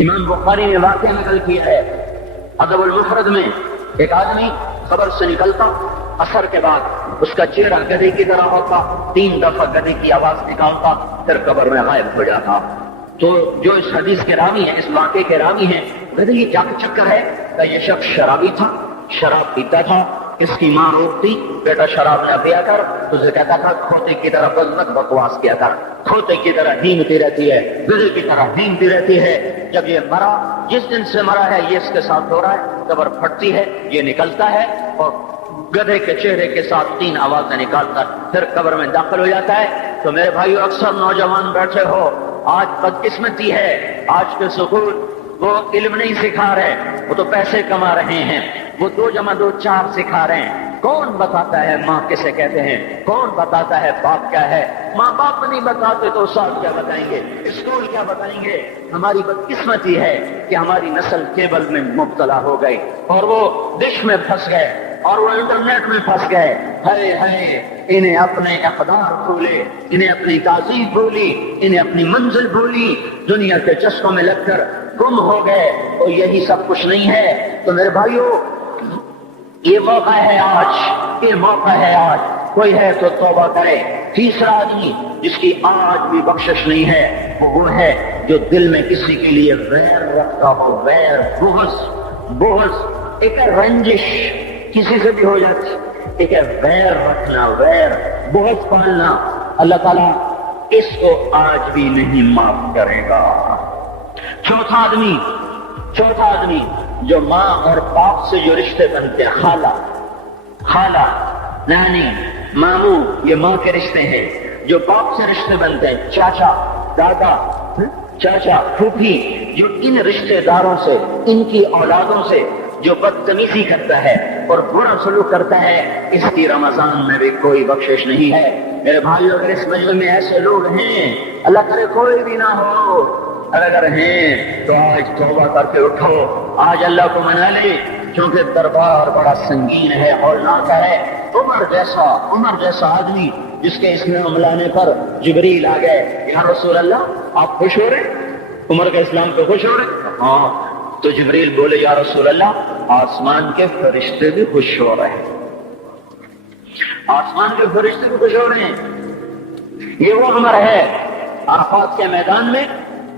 امام بخاری نے واقعہ نقل کیا ہے ادب المفرد میں، ایک آدمی قبر سے نکلتا، عصر کے بعد اس کا چہرہ گدھے کی طرح ہوتا، 3 دفعہ گدھے کی آواز نکالتا، پھر قبر میں غائب ہو جاتا۔ تو جو اس حدیث کے راوی ہیں، اس واقعے کے راوی ہیں، گدھے کی کیا چکر ہے کہ یہ شخص شرابی تھا، شراب پیتا تھا، اس کی ماں روکتی، بیٹا شراب نہ پیا کر، اسے کہتا تھا کھوتے کی طرح بزنک بکواس کیا کر، کھوتے کی طرح ہینگتی رہتی ہے، گدھے کی طرح ہینگتی رہتی ہے۔ جب یہ مرا، جس دن سے مرا ہے یہ اس کے ساتھ ہو رہا ہے، قبر پھٹتی ہے، یہ نکلتا ہے اور گدھے کے چہرے کے ساتھ 3 آوازیں نکالتا، پھر قبر میں داخل ہو جاتا ہے۔ تو میرے بھائیو، اکثر نوجوان بیٹھے ہو، آج بدقسمتی ہے، آج کے سکول وہ علم نہیں سکھا رہے، وہ تو پیسے کما رہے ہیں، وہ 2 + 2 4 سکھا رہے ہیں۔ کون بتاتا ہے ماں کسے کہتے ہیں؟ کون بتاتا ہے باپ کیا ہے؟ ماں باپ نہیں بتاتے تو استاد کیا بتائیں گے، اسکول کیا بتائیں گے؟ ہماری بدقسمتی ہے کہ ہماری نسل کیبل میں مبتلا ہو گئی اور وہ ڈش میں پھنس گئے اور وہ انٹرنیٹ میں پھنس گئے۔ انہیں اپنے اقدار بھولے، انہیں اپنی تہذیب بھولی، انہیں اپنی منزل بھولی، دنیا کے چسکوں میں لگ کر گم ہو گئے۔ تو یہی سب کچھ نہیں ہے۔ تو میرے بھائیو، یہ موقع ہے آج، یہ موقع ہے آج، کوئی ہے تو توبہ کرے۔ تیسرا آدمی جس کی آج بھی بخشش نہیں ہے وہ ہے جو دل میں کسی کے لیے ویر رکھتا ہو، ویر، بغض، ایک رنجش کسی سے بھی ہو جاتی، ایک ہے ویر رکھنا، ویر، بغض پالنا۔ اللہ تعالیٰ اس کو آج بھی نہیں معاف کرے گا۔ چوتھا آدمی جو ماں اور باپ سے جو رشتے بنتے ہیں، خالہ، نانی، ماموں، یہ ماں کے رشتے ہیں۔ جو باپ سے رشتے بنتے ہیں، چاچا، دادا، پھوپھی، جو ان رشتے داروں سے، ان کی اولادوں سے جو بدتمیزی کرتا ہے اور برا سلوک کرتا ہے، اس کی رمضان میں بھی کوئی بخشش نہیں ہے۔ میرے بھائیو، اگر اس مجلس میں ایسے لوگ ہیں، اللہ کرے کوئی بھی نہ ہو، اگر ہیں تو آج توبہ کر کے اٹھو، آج اللہ کو منا لے، کیونکہ دربار بڑا سنگین ہے، ہولناک ہے۔ عمر جیسا آدمی جس کے اسلام لانے پر جبریل آ گئے، یا رسول اللہ آپ خوش ہو رہے؟ عمر کے اسلام پہ خوش ہو رہے؟ ہاں۔ تو جبریل بولے، یا رسول اللہ آسمان کے فرشتے بھی خوش ہو رہے ہیں، آسمان کے فرشتے بھی خوش ہو رہے ہیں۔ یہ وہ عمر ہے۔ عرفات کے میدان میں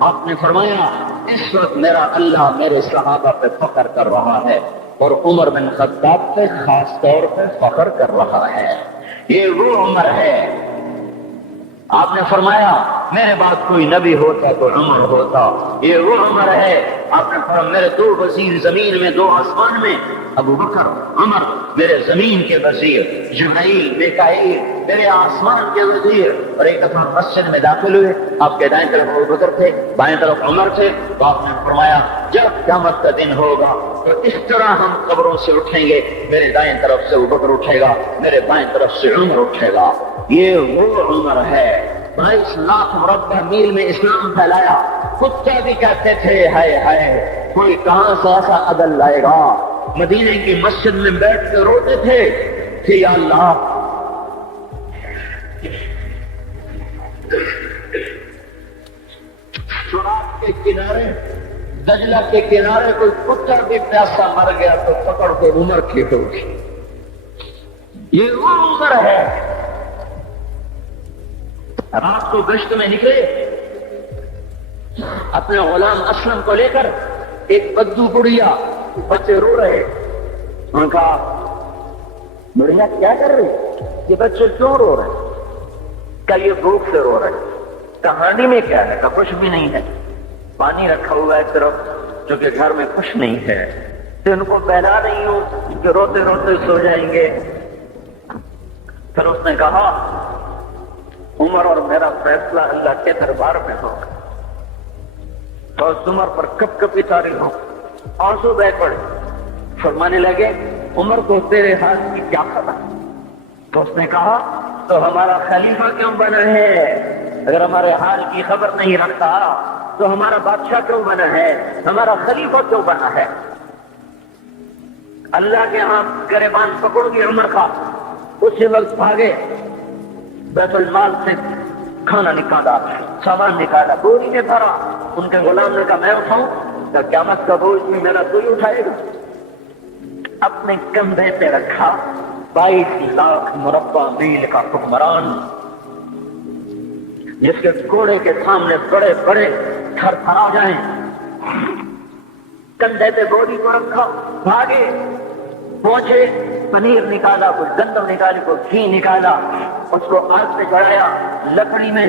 آپ نے فرمایا، اس وقت میرا اللہ میرے صحابہ پہ فخر کر رہا ہے اور عمر بن خطاب پہ خاص طور پہ فخر کر رہا ہے۔ یہ وہ عمر ہے۔ آپ نے فرمایا میرے بعد کوئی نبی ہوتا تو عمر ہوتا۔ یہ وہ عمر ہے۔ آپ نے فرمایا میرے 2 وزیر زمین میں، 2 آسمان میں، ابو بکر، عمر، میرے زمین کے وزیر، جبرائیل، میکائیل، میرے آسمان کے وزیر۔ اور ایک دفعہ مسجد میں داخل ہوئے، آپ کے دائیں طرف ابو بکر تھے، بائیں طرف عمر تھے، تو آپ نے فرمایا جب قیامت کا دن ہوگا تو اس طرح ہم قبروں سے اٹھیں گے، میرے دائیں طرف سے ابو بکر اٹھے گا، میرے بائیں طرف سے عمر اٹھے گا۔ یہ وہ عمر ہے۔ 22 لاکھ مربع میل میں اسلام پھیلایا، کتے بھی کہتے تھے ہائے کوئی کہاں سے ایسا عدل لائے گا۔ مدینے کی مسجد میں بیٹھ کے روتے تھے کہ یا اللہ، فرات کے کنارے، دجلہ کے کنارے کوئی کتا بھی پیاسا مر گیا تو پکڑ کے عمر کھیتو گی۔ یہ وہ عمر ہے۔ رات کو گشت میں نکلے، اپنے غلام اسلم کو لے کر، ایک بدو بڑھیا، بچے رو رہے، انہوں نے کہا بڑھیا کیا کر رہے؟ یہ بچے کیوں رو رہے؟ کہ یہ بھوک سے رو رہے۔ کہانی میں کیا ہے؟ کہ کچھ بھی نہیں ہے، پانی رکھا ہوا ہے طرف، جو کہ گھر میں کچھ نہیں ہے، تو ان کو بہلا نہیں ہوں کہ روتے روتے سو جائیں گے۔ پھر اس نے کہا عمر اور میرا فیصلہ اللہ کے دربار میں ہوگا۔ تو اس عمر پر کب کبھی تاری ہو، آنسو بہ پڑے، فرمانے لگے عمر کو تیرے ہاتھ کی کیا خبر؟ تو اس نے کہا تو ہمارا خلیفہ کیوں بنا ہے؟ اگر ہمارے حال کی خبر نہیں رکھتا تو ہمارا بادشاہ کیوں بنا ہے؟ ہمارا خلیفہ کیوں بنا ہے؟ اللہ کے ہاں گریبان پکڑ گئے عمر کا، اسی وقت بھاگے، بیت المال سے کھانا نکالا، سامان نکالا، بوری میں بھرا۔ ان کے غلام نے کہا میں اٹھاؤں؟ کہ قیامت کا بوجھ بھی میرا کوئی اٹھائے گا؟ اپنے کندھے پہ رکھا 22 لاکھ مربع میل کا حکمران، جس کے گھوڑے کے سامنے بڑے بڑے تھر تھرا جائیں، کندھے پہ بوری کو رکھا، بھاگے پہنچے، پنیر نکالا، کچھ گندم نکالی، کچھ گھی نکالا، اس کو آگ سے چڑھایا، لکڑی میں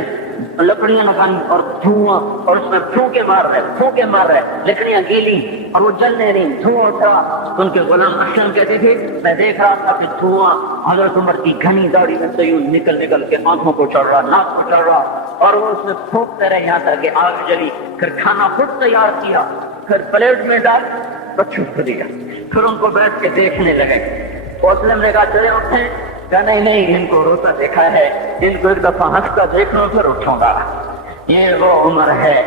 لکڑیاں نکالی اور دھواں، اور اس میں پھونکے مار رہے، لکڑیاں گیلی اور وہ جلنے نہیں، دھواں اٹھا۔ ان کے غلام اسلم کہتے تھے میں دیکھ رہا تھا کہ دھواں حضرت عمر کی گھنی داڑھی میں سے یوں نکل کے آنکھوں کو چڑھ رہا، ناک کو چڑھ رہا، اور وہ اس میں پھونکتے رہے یہاں تک کہ آگ جلی۔ پھر کھانا خود تیار کیا، پھر پلیٹ میں ڈال بچوں کو دیا، پھر ان کو بیٹھ کے دیکھنے لگے۔ اسلم نے کہا چلے اٹھیں؟ کہا نہیں، ان کو روتا دیکھا ہے، ان کو ایک دفعہ ہنستا دیکھ لو پھر اٹھوں گا۔ یہ وہ عمر ہے،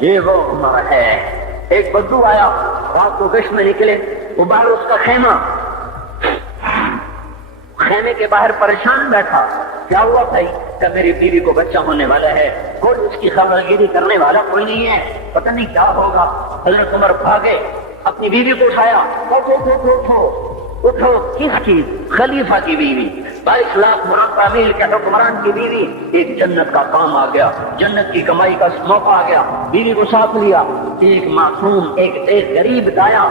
یہ وہ عمر ہے۔ ایک بدو آیا، رات کو گشت میں نکلے، وہ باہر اس کا خیمے کے باہر پریشان بیٹھا۔ کیا ہوا بھائی؟ کہ میری بیوی کو بچہ ہونے والا ہے، کوئی اس کی خبرگیری کرنے والا کوئی نہیں ہے، پتہ نہیں کیا ہوگا۔ حضرت عمر بھاگے، اپنی بیوی کو اٹھایا، اٹھو کس کی؟ خلیفہ کی بیوی، 22 لاکھ مربع میل کے حکمران کی بیوی۔ ایک جنت کا کام آ گیا، جنت کی کمائی کا موقع آ گیا، بیوی کو ساتھ لیا، ایک معصوم، ایک غریب دایا،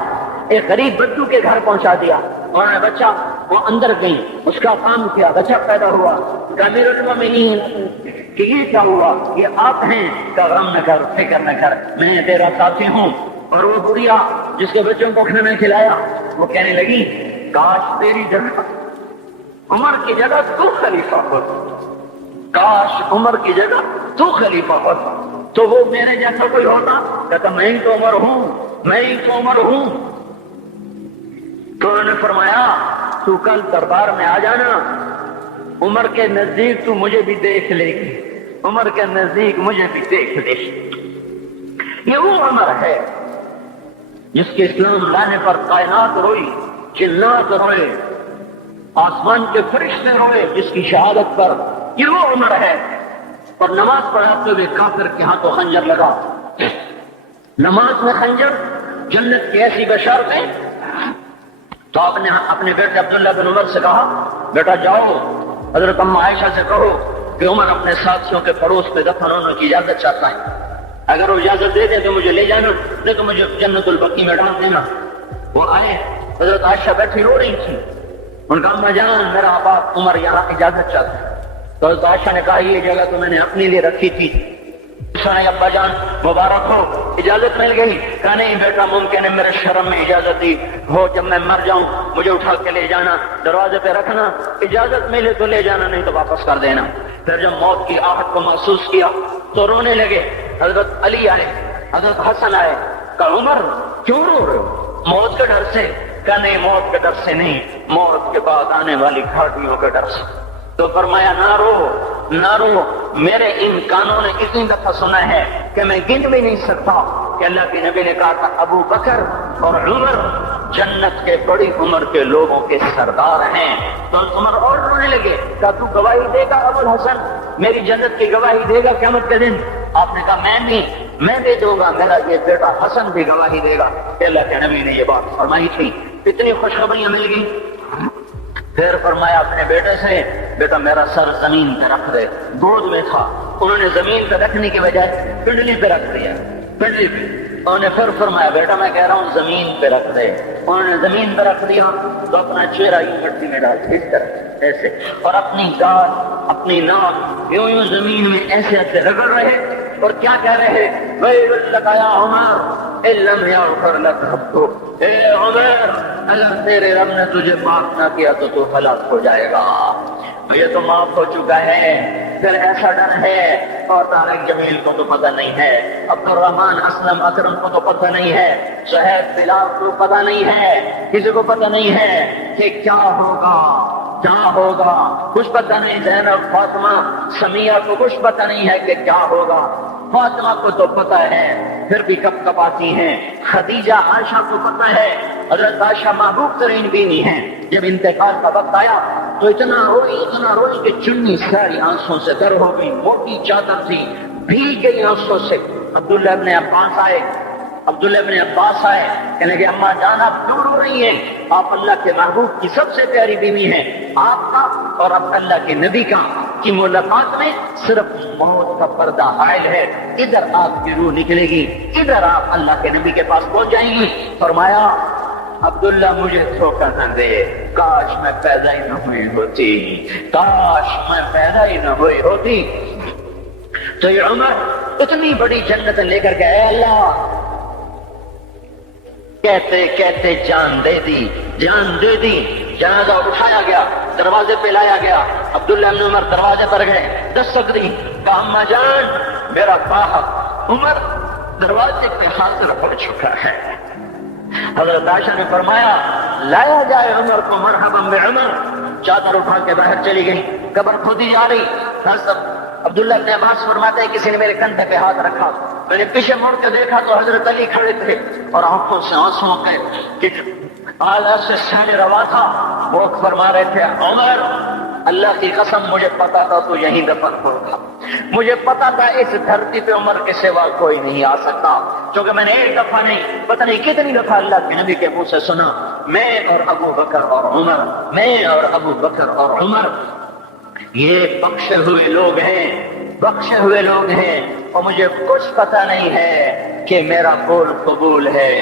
ایک غریب بدو کے گھر پہنچا دیا، اور بچہ وہ اندر گئی، اس کا کام کیا، بچہ پیدا ہوا۔ امیر المومنین کہ یہ کیا ہوا؟ یہ آپ ہیں؟ کہ غم نہ کر، فکر نہ کر، میں تیرا ساتھی ہوں۔ اور وہ بڑھیا جس کے بچوں کو کھانا کھلایا، وہ کہنے لگی کاش تیری جگہ عمر کی جگہ تو خلیفہ ہوتا، کاش عمر کی جگہ تو خلیفہ ہوتا تو وہ میرے جیسا کوئی ہوتا۔ کہتا میں ہی تو عمر ہوں، میں ہی تو عمر ہوں۔ تو انہوں نے فرمایا تو کل دربار میں آ جانا، عمر کے نزدیک تو مجھے بھی دیکھ لے گی، عمر کے نزدیک مجھے بھی دیکھ لے گی۔ یہ وہ عمر ہے جس کے اسلام لانے پر کائنات روئی، جنات روئے، آسمان کے فرشتے روئے جس کی شہادت پر۔ یہ وہ عمر ہے۔ اور نماز پڑھاتے ہوئے کافر کے ہاتھوں خنجر لگا، نماز میں خنجر، جنت کی ایسی بشارتیں۔ تو آپ نے اپنے بیٹے عبداللہ بن عمر سے کہا بیٹا جاؤ حضرت ام عائشہ سے کہو کہ عمر اپنے ساتھیوں کے پڑوس پہ دفن ہونے کی اجازت چاہتا ہے، اگر وہ اجازت دے دیں تو مجھے لے جانا، نہیں تو مجھے جنت البقیع میں ڈال دینا۔ وہ آئے، حضرت عائشہ بیٹھی رو رہی تھی، ان کا اما جان میرا باپ عمر یہاں اجازت چاہتا ہے۔ تو حضرت عائشہ نے کہا یہ جگہ تو میں نے اپنے لیے رکھی تھی۔ ابا جان مبارک ہو، اجازت مل گئی؟ کہا نہیں بیٹا ممکن ہے میرے شرم میں اجازت دی ہو، جب میں مر جاؤں مجھے اٹھا کے لے جانا، دروازے پہ رکھنا، اجازت ملے تو لے جانا، نہیں تو واپس کر دینا۔ پھر جب موت کی آہٹ کو محسوس کیا تو رونے لگے۔ حضرت علی آئے، حضرت حسن آئے، کہا عمر کیوں رو رہے ہو؟ موت کے ڈر سے؟ کہا نہیں موت کے ڈر سے نہیں، موت کے بعد آنے والی گھاٹیوں کے ڈر سے۔ تو فرمایا نہ رو نہ رو، میرے ان کانوں نے اتنی دفعہ سنا ہے کہ میں گن بھی نہیں سکتا کہ اللہ کے نبی نے کہا تھا ابو بکر اور عمر جنت کے بڑی عمر کے لوگوں کے سردار ہیں۔ تو عمر اور رونے لگے، کہا تو گواہی دے گا ابو الحسن، میری جنت کی گواہی دے گا قیامت کے دن؟ آپ نے کہا میں نہیں، میں دے دوں گا، میرا یہ بیٹا حسن بھی گواہی دے گا کہ اللہ کے نبی نے یہ بات فرمائی تھی۔ اتنی خوشخبریاں مل گئی۔ پھر فرمایا اپنے بیٹے سے بیٹا میرا سر زمین پہ رکھ دے، گود میں تھا، انہوں نے زمین پہ رکھنے کی بجائے پنڈلی پہ رکھ دیا، پنڈلی پہ۔ انہوں نے پھر فرمایا بیٹا میں کہہ رہا ہوں زمین پہ رکھ دے، انہوں نے زمین پہ رکھ دیا تو اپنا چہرہ یوں مٹی میں ڈال اس طرح ایسے، اور اپنی گال اپنی ناک یوں یوں زمین میں ایسے ایسے رگڑ رہے، اور کیا کہہ رہے ویل لک یا عمر ان لم یغفر لک ربک، اے عمر اگر تیرے رب نے تجھے معاف نہ کیا تو تو ہلاک ہو جائے گا۔ یہ تو معاف ہو چکا ہے، پھر ایسا ڈر ہے، اور طارق جمیل کو تو پتہ نہیں ہے، عبد الرحمن اسلم اکرم کو تو پتہ نہیں ہے، شہید بلال کو پتہ نہیں ہے، کسی کو پتہ نہیں ہے کہ کیا ہوگا کیا ہوگا، کچھ پتہ نہیں۔ زینب فاطمہ سمیہ کو کچھ پتہ نہیں ہے کہ کیا ہوگا، فاطمہ کو تو پتہ ہے پھر بھی کب کب آتی ہیں، خدیجہ عائشہ کو پتہ ہے، حضرت عائشہ محبوب ترین بیوی ہیں، جب انتقال کا وقت آیا تو اتنا روئی کہ چنی ساری آنسوں سے تر ہو گئی، موٹی چادر تھی بھیگ گئی آنسوں سے۔ عبداللہ ابن عباس آئے، عبداللہ ابن عباس آئے، کہنے کہ اماں جان آپ دور ہو رہی ہیں، آپ اللہ کے محبوب کی سب سے پیاری بیوی ہیں، آپ کا اور اب اللہ کے نبی کا کی ملاقات میں صرف موت کا پردہ حائل ہے، ادھر آپ کی روح نکلے گی، ادھر آپ اللہ کے نبی کے پاس پہنچ جائیں گی۔ فرمایا عبداللہ مجھے دھوکہ نہ دے، کاش میں پیدا ہی نہ ہوئی ہوتی، کاش میں پیدا ہی نہ ہوئی ہوتی۔ تو یہ عمر اتنی بڑی جنت لے کر کے اے اللہ، کہتے کہتے جان دے دی، جان دے دی۔ جنازہ اٹھایا گیا، دروازے پہ لایا گیا، عبداللہ بن عمر دروازے پر گئے، دستک دی، کہا اماں جان میرا باپ عمر دروازے پہ حاضر ہو چکا ہے۔ حضرت عائشہ نے فرمایا لایا جائے عمر کو، مرحبا بعمر۔ چادر اٹھا کے باہر چلی گئی، قبر کھودی جا رہی۔ عبداللہ ابن عباس فرماتے ہیں کسی نے میرے کندھے پہ ہاتھ رکھا، میں نے پیچھے مڑ کے دیکھا تو حضرت علی کھڑے تھے اور آنکھوں سے آنسو کے آلہ سے سین روا تھا، وہ فرما رہے تھے عمر اللہ کی قسم مجھے پتا تھا تو یہیں دفن ہوگا، مجھے پتا تھا اس دھرتی پہ عمر کے سوا کوئی نہیں آ سکتا، کیونکہ میں نے ایک دفعہ نہیں پتہ نہیں کتنی دفعہ اللہ کے نبی کے منہ سے سنا میں اور ابو بکر اور عمر، میں اور ابو بکر اور عمر یہ بخشے ہوئے لوگ ہیں، بخشے ہوئے لوگ ہیں، اور مجھے کچھ پتہ نہیں ہے کہ میرا قول قبول ہے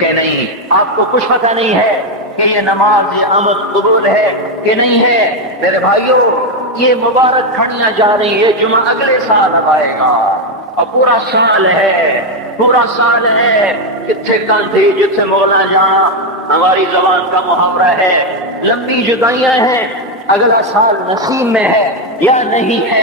کہ نہیں، آپ کو کچھ پتہ نہیں ہے کہ یہ نماز یہ عمل قبول ہے کہ نہیں ہے۔ میرے بھائیوں یہ مبارک کھڑیاں جا رہی، یہ جمعہ اگلے سال آئے گا اور پورا سال ہے، پورا سال ہے، کتنے کاندھی جتنے مولا جہاں ہماری زبان کا محاورہ ہے، لمبی جدائیاں ہیں، اگلا سال نصیب میں ہے یا نہیں ہے،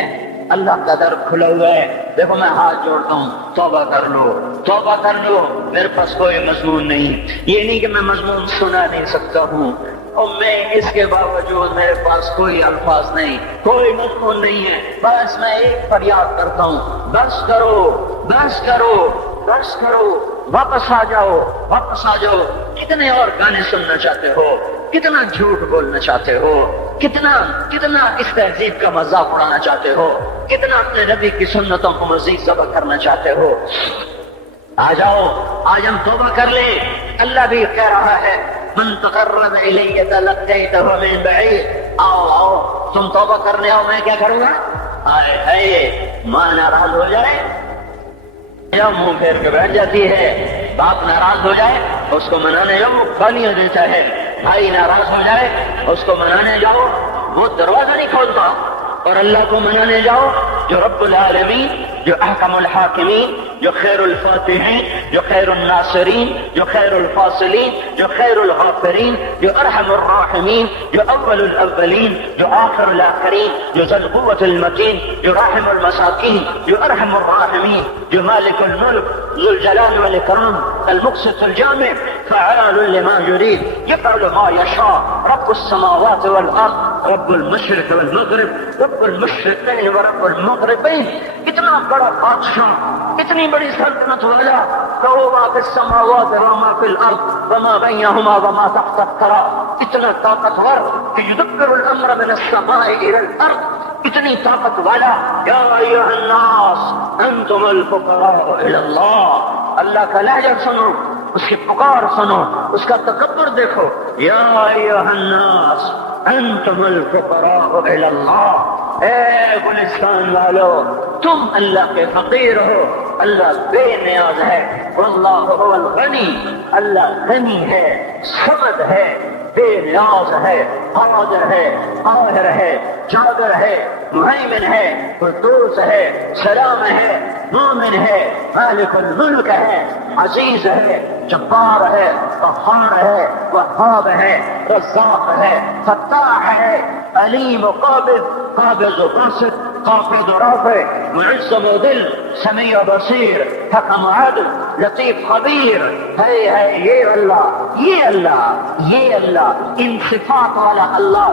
اللہ کا در کھلا ہوا ہے۔ دیکھو میں ہاتھ جوڑتا ہوں، توبہ کر لو، توبہ کر لو، میرے پاس کوئی مضمون نہیں، یہ نہیں کہ میں مضمون سنا نہیں سکتا ہوں، اور میں اس کے باوجود میرے پاس کوئی الفاظ نہیں، کوئی مضمون نہیں ہے، بس میں ایک فریاد کرتا ہوں، بس کرو، بس کرو، بس کرو، واپس آ جاؤ، واپس آ جاؤ۔ کتنے اور گانے سننا چاہتے ہو، کتنا جھوٹ بولنا چاہتے ہو، کتنا اس تہذیب کا مذاق اڑانا چاہتے ہو، کتنا اپنے نبی کی سنتوں کو مزید ذبح کرنا چاہتے ہو، آ جاؤ، آج ہم توبہ کر لیں۔ اللہ بھی کہہ رہا ہے من تقرب الی تلقیتہ من بعید، آؤ آؤ تم توبہ کرنے آؤ، میں کیا کروں گا؟ آئے ہے ماں ناراض ہو جائے یا منہ پھیر کے بیٹھ جاتی ہے، باپ ناراض ہو جائے اس کو منانے جاؤ، گالیاں دیتا ہے، بھائی ناراض ہو جائے اس کو منانے جاؤ، وہ دروازہ نہیں کھولتا، اور اللہ کو منانے جاؤ جو رب العالمین، جو احکم الحاکمین، جو خیر الفاتحین، جو خیر الناصرین، جو خیر الفاصلین، جو خیر الغافرین، جو ارحم الراحمین، جو اول الاولین، جو آخر الاخرین، جو ذو القوة المتین، جو راحم المساکین، جو ارحم الراحمین، جو مالک الملک ذو الجلال والاکرام المقسط الجامع فعال لما يريد يفعل ما يشاء رب السماوات والارض رب المشرق والمغرب رب المشرقین ورب المغربین۔ اتنا بڑا بادشاہ، اتنی بڑی سلطنت والا، کہو ما فی السماوات وما فی الارض وما بینہما وما تحت الثری، اتنا طاقتور کہ یدبر الامر من السماء الى الارض، اتنی طاقت والا۔ یا ایھا الناس انتم الفقراء الى اللہ، اللہ کا لہجہ سنو، اس کی پکار سنو، اس کا تکبر دیکھو۔ یا ایھا الناس انتم الفقراء الى اللہ، اے گلستان والو تم اللہ کے فقیر ہو، اللہ بے نیاز ہے، واللہ هو الغنی، اللہ غنی ہے، صمد ہے، بے نیاز ہے، قادر ہے، قاہر ہے، جابر ہے، مہیمن ہے، قدوس ہے، سلام ہے، مومن ہے، مالک الملک ہے، عزیز ہے، جبار ہے، قہار ہے، وہاب ہے، رزاق ہے، فتاح ہے، علیم و قابض و باسط، خافض و رافع، معز و مذل، سمیع و بصیر، حکم و عدل، لطیف خبیر، ہے یہ اللہ، یہ اللہ، یہ اللہ، ان صفات والا اللہ۔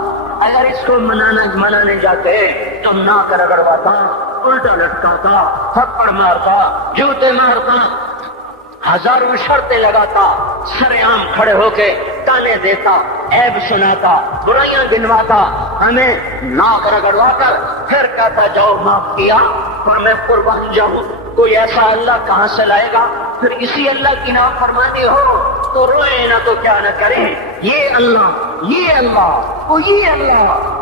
اگر اس کو منانے جاتے تو ناک رگڑواتا، الٹا لٹکاتا، تھپڑ مارتا، جوتے مارتا، ہزاروں شرطیں لگاتا، سر عام کھڑے ہو کے تانے دیتا، عیب سناتا، برائیاں گنواتا، ہمیں ناک رگڑوا کر پھر کہتا جاؤ معاف کیا اور میں قربان جاؤں، کوئی ایسا اللہ کہاں سے لائے گا؟ پھر اسی اللہ کی نافرمانی ہو تو روئے نہ تو کیا نہ کریں، یہ اللہ، یہ اللہ، وہ یہ اللہ۔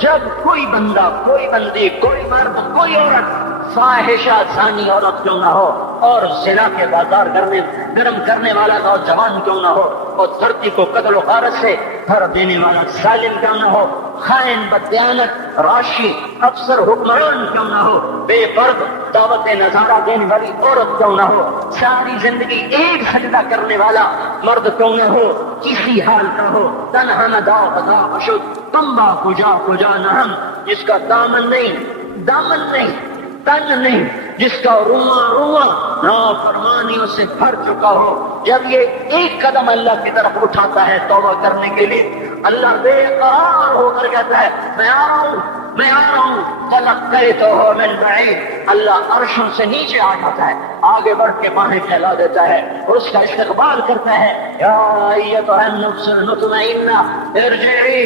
جب کوئی بندہ، کوئی بندی، کوئی مرد، کوئی عورت فاحشہ زانی عورت کیوں نہ ہو، اور زنا کے بازار گرم کرنے والا نوجوان کیوں نہ ہو، اور دھرتی کو قتل و غارت سے بھر دینے والا ظالم کیوں نہ ہو، خائن، بددیانت، راشی، افسر، حکمران کیوں نہ ہو، بے پرد دعوت نظارہ دینے والی عورت کیوں نہ ہو، ساری زندگی ایک سجدہ کرنے والا مرد کیوں نہ ہو، کسی حال کا ہو، تنہا نہ داؤ بدا اشد تمبا کجا نہم، جس کا دامن نہیں، تن نہیں، جس کا رواں نافرمانیوں سے بھر چکا ہو، جب یہ ایک قدم اللہ کی طرف اٹھاتا ہے توبہ کرنے کے لیے، اللہ بے قرار ہو کر کہتا ہے میں آ رہا ہوں تلقیتہ من بعید، اللہ عرشوں سے نیچے آ جاتا ہے، آگے بڑھ کے باہیں پھیلا دیتا ہے اور اس کا استقبال کرتا ہے، یا ایتھا النفس المطمئنہ ارجعی،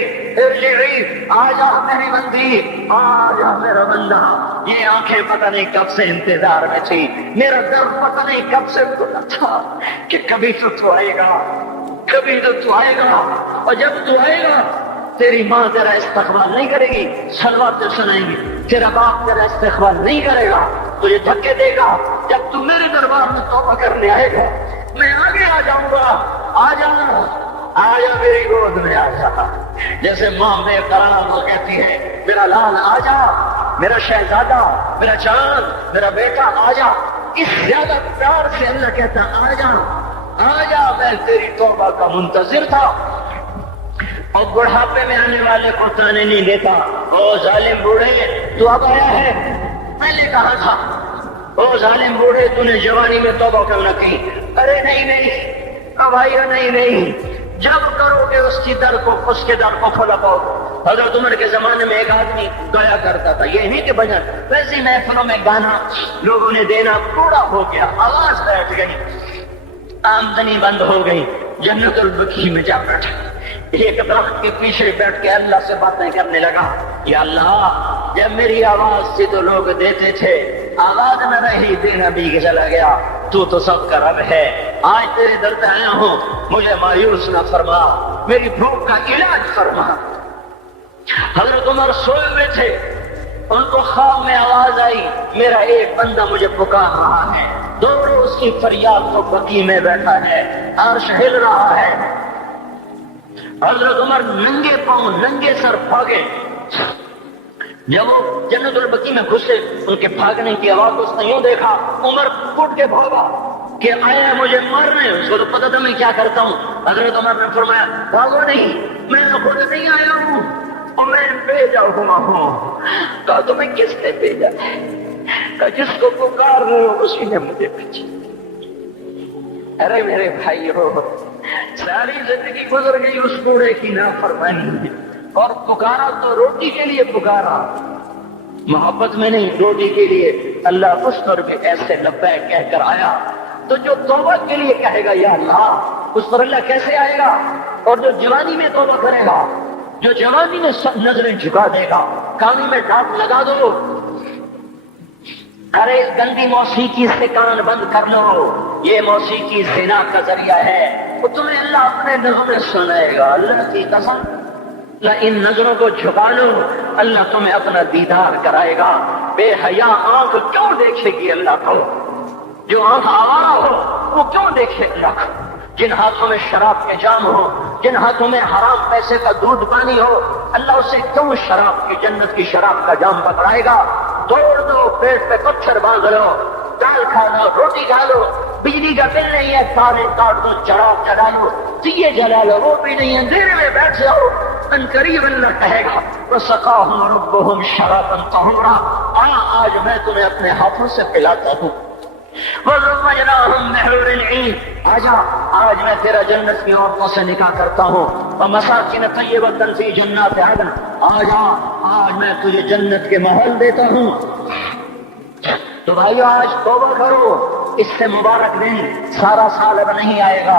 آ جا میری بندی، آ جا میرا بندہ۔ یہ آنکھیں پتہ نہیں کب سے انتظار میں تھی، میرا دل پتہ نہیں کب سے کھلا تھا کہ کبھی تو آئے گا، کبھی تو آئے گا، اور جب تو آئے گا تیری ماں تیرا استقبال نہیں کرے گی، صلوات سنائیں گی، تیرا باپ تیرا استقبال نہیں کرے گا، تجھے دھکے دے گا۔ جب تم میرے دربار میں توبہ کرنے آئے گا میں آگے آ جاؤں گا، آ جانا، آ جا میری گود میں، آ جا، جیسے ماں بے قرار وہ کہتی ہے میرا لال آ جا، میرا شہزادہ، میرا چاند، میرا بیٹا آ جا، اس زیادہ پیار سے اللہ کہتا آ جا، آ جا، میں تیری توبہ کا منتظر تھا۔ اور بڑھاپے میں آنے والے کو تانے نہیں دیتا، او ظالم بوڑھے تو اب آیا ہے، میں نے کہا تھا، او ظالم بوڑھے تو نے جوانی میں توبہ کیوں نہ کی؟ ارے نہیں، اب آئیے، نہیں، جب کرو گے اس کی در کو، اس کے در کو کھولا پاؤ۔ حضرت عمر کے زمانے میں ایک آدمی گایا کرتا تھا، یہ نہیں کہ بجن، ویسی محفلوں میں گانا لوگوں نے دینا پورا ہو گیا، آواز بیٹھ گئی، آمدنی بند ہو گئی، جنت البقیع میں جا بیٹھا، ایک درخت کے پیچھے بیٹھ کے اللہ سے باتیں کرنے لگا، یا اللہ جب میری آواز سے تو لوگ دیتے تھے، آواز میں نہیں دینا بھی چلا گیا، تو سب کا رب ہے، آج تیرے در پہ آیا ہوں، مجھے مایوس نہ فرما، میری بھوک کا علاج فرما۔ حضرت عمر سوئے ہوئے تھے، ان کو خواب میں آواز آئی، میرا ایک بندہ مجھے پکار رہا ہے، دو روز کی فریاد تو بقیع میں بیٹھا ہے، عرش ہل رہا ہے۔ حضرت عمر ننگے پاؤں ننگے سر بھاگے، جب وہ جنت البقیع میں گھسے ان کے بھاگنے کی آواز اس نے یوں دیکھا، عمر اٹھ کے بھاگا کہ آیا مجھے مارنے، اس کو تو پتا تھا میں کیا کرتا ہوں۔ حضرت عمر نے فرمایا بھاگو نہیں، میں خود نہیں آیا ہوں اور میں بھیجا ہوا ہوں۔ کہا تمہیں کس نے بھیجا؟ کہا جس کو پکار رہے ہو اسی نے مجھے بھیجا۔ ارے میرے بھائیو، ساری زندگی گزر گئی اس بوڑھے کی نافرمانی میں، اور پکارا تو روٹی کے لیے پکارا، محبت میں نہیں، روٹی کے لیے۔ اللہ اس پر بھی ایسے لبیک کہہ کر آیا، تو جو توبہ کے لیے کہے گا یا اللہ، اس پر اللہ کیسے آئے گا؟ اور جو جوانی میں توبہ کرے گا، جو جوانی میں سب نظریں جھکا دے گا، کانی میں ڈانٹ لگا دو، ارے اس گندی موسیقی سے کان بند کر لو، یہ موسیقی زنا کا ذریعہ ہے، تو تمہیں اللہ اپنے نغمے سنائے گا۔ اللہ کی قسم، ان نظروں کو جھکا لو، اللہ تمہیں اپنا دیدار کرائے گا۔ بے حیا آنکھ کیوں دیکھے گی اللہ کو؟ جو آنکھ آوارہ ہو وہ کیوں دیکھے اللہ کو؟ جن ہاتھوں میں شراب کے جام ہو، جن ہاتھوں میں حرام پیسے کا دودھ پانی ہو، اللہ اسے کیوں شراب کی، جنت کی شراب کا جام پکڑائے گا؟ توڑ دو، پیٹ پہ پتھر باندھ لو، دال کھا لو، روٹی کھا لو، بجلی کا بل نہیں ہے تارے کاٹ دو، چراغ جلا لو، دیے جلا لو، وہ بھی نہیں ہے، اندھیرے میں بیٹھ جاؤ، ان قریب اللہ کہے گا وَسَقَاهُمْ رَبُّهُمْ شَرَابًا طَهُورًا، آج میں تمہیں اپنے ہاتھوں سے پلاتا ہوں۔ وَزَوَّجْنَاهُمْ بِحُورٍ عِينٍ، آجا آج میں تیرا جنت کی عورتوں سے نکاح کرتا ہوں۔ وَمَسَاكِنَ طَيِّبَةً فِي جَنَّاتِ عَدْنٍ، آجا آج میں تجھے جنت کے محل دیتا ہوں۔ تو بھائیو آج توبہ کرو، اس سے مبارک دن سارا سال اب نہیں آئے گا،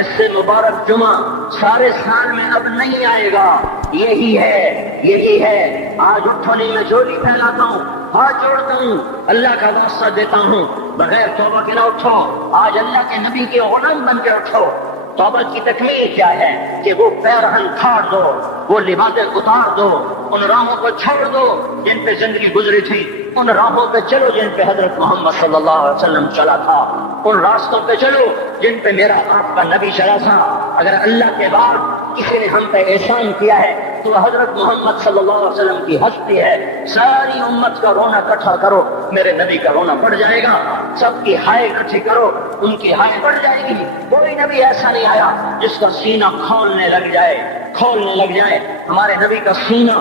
اس سے مبارک جمعہ سارے سال میں اب نہیں آئے گا۔ یہی ہے آج اٹھنے میں جولی پھیلاتا ہوں، ہاتھ جوڑتا ہوں، اللہ کا واسطہ دیتا ہوں، بغیر توبہ کے نہ اٹھو، آج اللہ کے نبی کے غلام بن کے اٹھو۔ توبہ کی تکمیل کیا ہے کہ وہ پیرہن پھاڑ دو، وہ لباسیں اتار دو، ان راہوں کو چھوڑ دو جن پہ زندگی گزری تھی، ان راہوں پہ چلو جن پہ حضرت محمد صلی اللہ علیہ وسلم چلا تھا، ان راستوں پہ چلو جن پہ میرا آپ کا نبی چلا تھا۔ اگر اللہ کے بعد کسی نے ہم پہ احسان کیا ہے تو حضرت محمد صلی اللہ علیہ وسلم کی ہستی ہے۔ ساری امت کا رونا اکٹھا کرو، میرے نبی کا رونا بڑھ جائے گا، سب کی ہائے اکٹھی کرو، ان کی ہائے بڑھ جائے گی۔ کوئی نبی ایسا نہیں آیا جس کا سینہ کھولنے لگ جائے۔ ہمارے نبی کا سینہ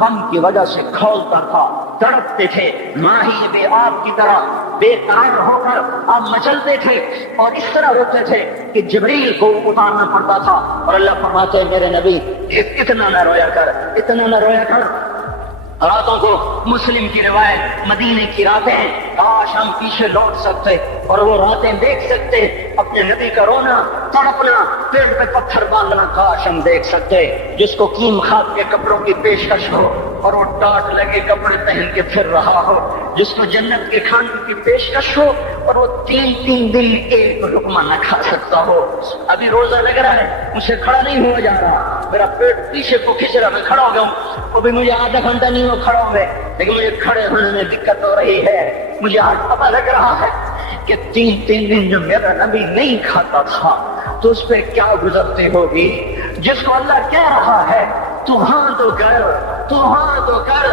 غم کی وجہ سے کھولتا تھا، تڑپتے تھے، ماہی بے آب کی طرح بے قرار ہو کر آپ مچلتے تھے اور اس طرح روتے تھے کہ جبریل کو اتارنا پڑتا تھا، اور اللہ فرماتے ہیں میرے نبی اتنا نہ رویا کر۔ راتوں کو مسلم کی روایت، مدینے کی راتیں، کاش ہم پیچھے لوٹ سکتے اور وہ راتیں دیکھ سکتے، اپنے نبی کا رونا، تڑپنا، پیڑ پہ پتھر باندھنا، کاش ہم دیکھ سکتے۔ جس کو کیم خاد کے کپڑوں کی پیشکش ہو اور وہ ٹاٹ لگے کپڑے پہن کے پھر رہا ہو، جس کو جنت کے کھانے کی پیشکش ہو اور وہ تین دن ایک لقمہ نہ کھا سکتا ہو۔ ابھی روزہ لگ رہا ہے، مجھ سے کھڑا نہیں ہوا جا رہا، میرا پیٹ پیچھے کو کھینچ رہا، میں کھڑا ہو گیا ہوں، وہ بھی مجھے آدھا گھنٹہ نہیں ہو کھڑا ہوئے، لیکن مجھے کھڑے ہونے میں دقت ہو رہی ہے۔ مجھے آج پتہ لگ رہا ہے کہ تین دن جو میرا نبی نہیں کھاتا تھا تو اس پہ کیا گزرتی ہوگی۔ جس کو اللہ کہہ رہا ہے تو ہاں تو کر،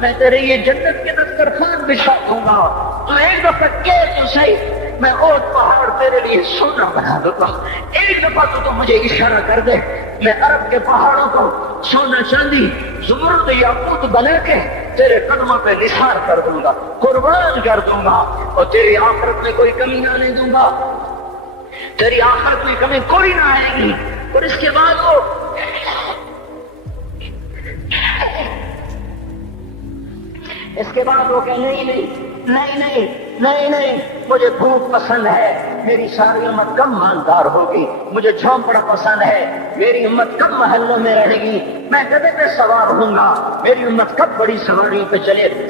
میں تیرے یہ جنت کے دسترخوان بچھا دوں گا، تو ایک دفعہ کہہ تو صحیح، میں اور پہاڑ تیرے لیے سونا بنا دوں گا، ایک دفعہ تو مجھے اشارہ کر دے، میں عرب کے پہاڑوں کو سونا چاندی زمرد یاقوت بنا کے تیرے قدموں پہ نثار کر دوں گا، قربان کر دوں گا، اور تیری آخرت میں کوئی کمی نہ آنے دوں گا، تیری آخرت میں کمی کوئی نہ آئے گی۔ اور اس کے بعد وہ کہ نہیں، مجھے بھوک پسند ہے، میری ساری امت کم مالدار ہوگی، مجھے جھونپڑا پسند ہے، میری امت کم محلوں میں رہے گی، میں گدھے پہ سوار ہوں گا، میری امت کب بڑی سواریوں پہ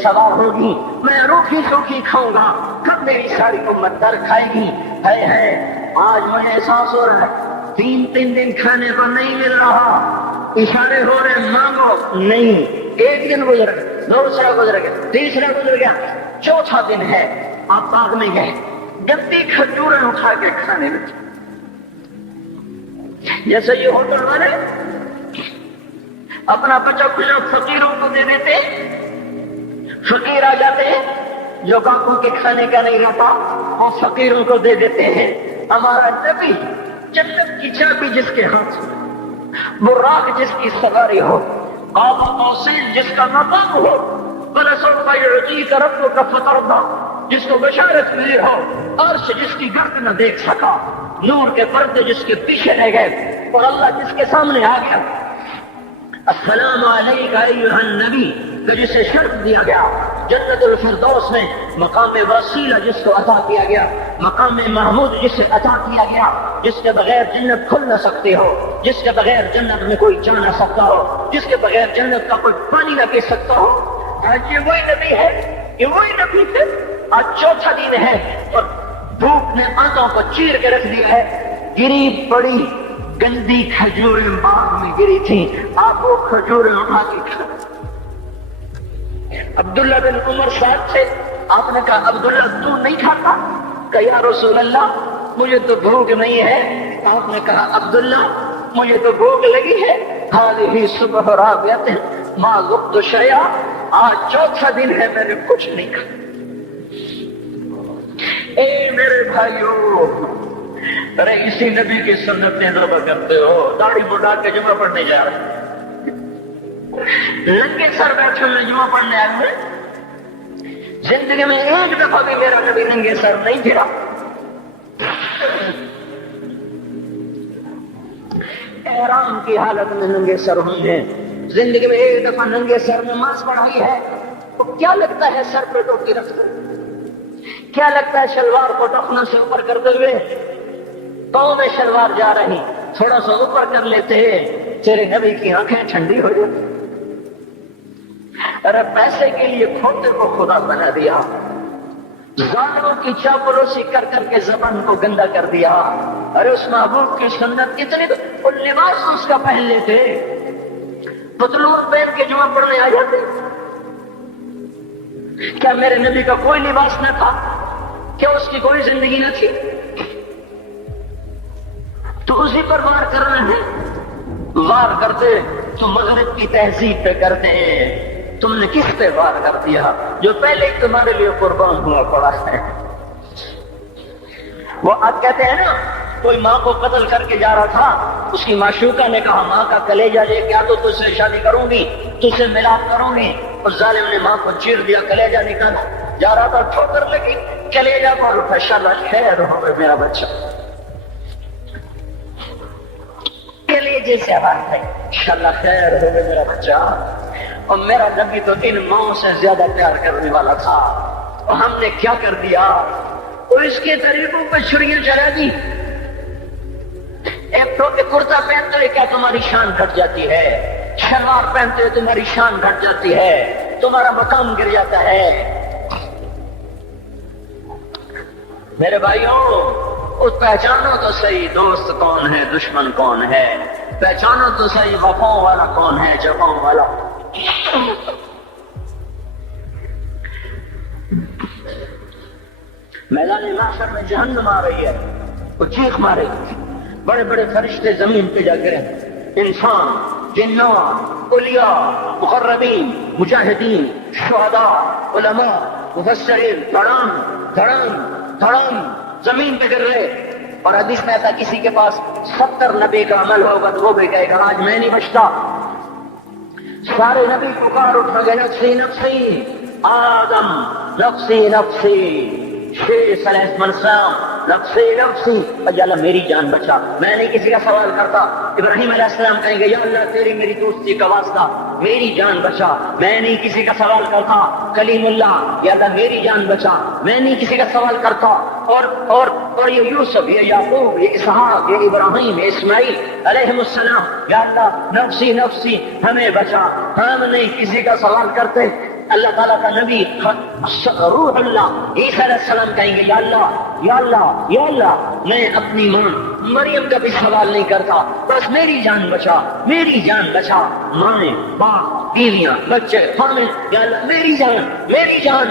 سوار ہوگی، میں روکھی سوکھی کھاؤں گا، کب میری ساری امت در کھائے گی۔ ہے آج مجھے احساس ہو رہا ہے تین دن کھانے کو نہیں مل رہا، اشارے ہو رہے مانگو نہیں۔ ایک دن گزر گیا، دوسرا گزر گیا، تیسرا گزر گیا، چوتھا دن ہے، آپ باغ میں گئے، گندی کھجوریں اٹھا کے کھانے لگے، جیسے یہ ہوٹل والے اپنا بچا کچھ فقیروں کو دے دیتے، فقیر آ جاتے ہیں جو باقوں کے کھانے کا نہیں رہتا، وہ فقیروں کو دے دیتے ہیں۔ ہمارا نبی جنت کی چابی جس کے ہاتھ، براق جس کی سواری ہو، قاب قوسین جس کا مقام ہو، فَلَسَوْفَ يُعْطِيكَ رَبُّكَ فَتَرْضَىٰ جس کو بشارت ملی ہو، عرش جس کی گرد نہ دیکھ سکا، نور کے پردے جس کے پیچھے رہ گئے، اور اللہ جس کے سامنے آ گیا، السلام علیکہ ایھا النبی، کہ جسے شرف دیا گیا جنت الفردوس میں مقام وسیلہ جس کو عطا کیا گیا، مقام محمود جسے عطا کیا گیا، جس کے بغیر جنت کھل نہ سکتی ہو، جس کے بغیر جنت میں کوئی جا نہ سکتا ہو، جس کے بغیر جنت کا کوئی پانی نہ پی سکتا ہو۔ آج یہ وہی نبی ہے، یہ وہی نبی تھے۔ آج چوتھا دن ہے اور دھوپ نے آنتوں کو چیر کے رکھ دیا ہے، گری پڑی گندی کھجوریں باغ میں گری تھی، آپ وہ کھجوریں اٹھا کے کھا۔ عبداللہ بن عمر ساتھ تھے، آپ نے کہا عبداللہ تو نہیں کھاتا؟ کہ یا رسول اللہ مجھے تو بھوک نہیں ہے۔ آپ نے کہا عبداللہ مجھے تو بھوک لگی ہے، هذه صبح رابعۃ ما ذقت شیئا، آج چوتھا دن ہے میں نے کچھ نہیں کھایا۔ اے میرے بھائیو، ارے اسی نبی کی سنتیں ذبح کرتے ہو، داڑھی بڑھا کے جمعہ پڑھنے جا رہے ہیں، ننگے سر بیٹھے ہوئے جمعہ پڑھنے آئے ہوئے، زندگی میں ایک دفعہ بھی میرا نبی ننگے سر نہیں پھرا۔ احرام کی حالت میں ننگے سر ہوئے ہیں، زندگی میں ایک دفعہ ننگے سر نماز پڑھائی ہے، تو کیا لگتا ہے سر پہ ٹوپی رکھ کر، کیا لگتا ہے شلوار کو ٹخنوں سے اوپر کرتے ہوئے، پاؤں میں شلوار جا رہی، تھوڑا سا اوپر کر لیتے ہیں، تیرے نبی کی آنکھیں ٹھنڈی ہو جاتی. ارے پیسے کے لیے کھوتے کو خدا بنا دیا، ظالموں کی چاپلوسی کر کر کے زبان کو گندا کر دیا. ارے اس محبوب کی سنت کتنی، وہ لباس اس کا پہن لیتے، پتلون پہن کے جمعہ پڑھنے آ جاتے. کیا میرے نبی کا کوئی لباس نہ تھا؟ کیا اس کی کوئی زندگی نہ تھی؟ تو اسی پر وار کرنا ہے. وار کرتے تو مغرب کی تہذیب پہ کرتے ہیں. تم نے کس پہ وار کر دیا جو پہلے ہی تمہارے لیے قربان ہوا پڑا ہے؟ وہ آپ کہتے ہیں نا، کوئی ماں کو قتل کر کے جا رہا تھا، اس کی معشوقہ نے کہا ماں کا کلیجہ لے کے آ تو تجھ سے شادی کروں گی، تجھ سے ملاپ کروں گی. اس ظالم نے ماں کو چیر دیا، کلیجہ نکالا، جا رہا تھا ٹھوکر لگی، کلیجہ کو اٹھا، شاباش خیر ہو میرا بچہ. کلیجے سے آواز ہے انشاءاللہ خیر ہو میرا بچہ. اور میرا نبی تو ان ماؤں سے زیادہ پیار کرنے والا تھا، اور ہم نے کیا کر دیا؟ اور اس کے طریقوں پہ چھریاں چلا دی. ایک تو کرتا پہنتے ہوئے کیا تمہاری شان گھٹ جاتی ہے؟ شلوار پہنتے ہوئے تمہاری شان گھٹ جاتی ہے، تمہارا مقام گر جاتا ہے. میرے بھائیوں، اس پہچانو تو صحیح دوست کون ہے، دشمن کون ہے. پہچانو تو صحیح وفاؤں والا کون ہے، جفاؤں والا. میدان محشر میں جہنم آ رہی ہے، وہ چیخ مارے، بڑے بڑے فرشتے زمین پہ جا گرے، انسان، جنات، اولیاء، مقربین، مجاہدین، شہداء، علماء، مفسرین، دھڑام دھڑام دھڑام زمین پہ گر رہے. اور حدیث میں آتا کسی کے پاس 70 نبی کا عمل ہوگا تو وہ بھی کہے گا آج میں نہیں بچتا. سارے نبی پکار اٹھا گئے، نفسی نفسی، آدم نفسی نفسی، شیخ علیہ السلام نفسی نفسی، یا اللہ میری جان بچا، میں نہیں کسی کا سوال کرتا. ابراہیم علیہ السلام کہیں گے یا اللہ تیری میری دوستی کا واسطہ میری جان بچا، میں نہیں کسی کا سوال کرتا. کلیم اللہ، یا اللہ میری جان بچا، میں نہیں کسی کا سوال کرتا. اور یہ یوسف، یہ یعقوب، یہ اسحاق، یہ ابراہیم، یہ اسماعیل علیہ السلام، یا اللہ نفسی نفسی ہمیں بچا، ہم نہیں کسی کا سوال کرتے. اللہ تعالیٰ کا نبی روح اللہ عیسیٰ علیہ السلام کہیں گے یا اللہ یا اللہ یا اللہ میں اپنی ماں مریم کا بھی سوال نہیں کرتا، بس میری جان بچا، میری جان بچا. مائیں، باپ، بیویاں، بچے، خامد، یا اللہ میری جان، میری جان.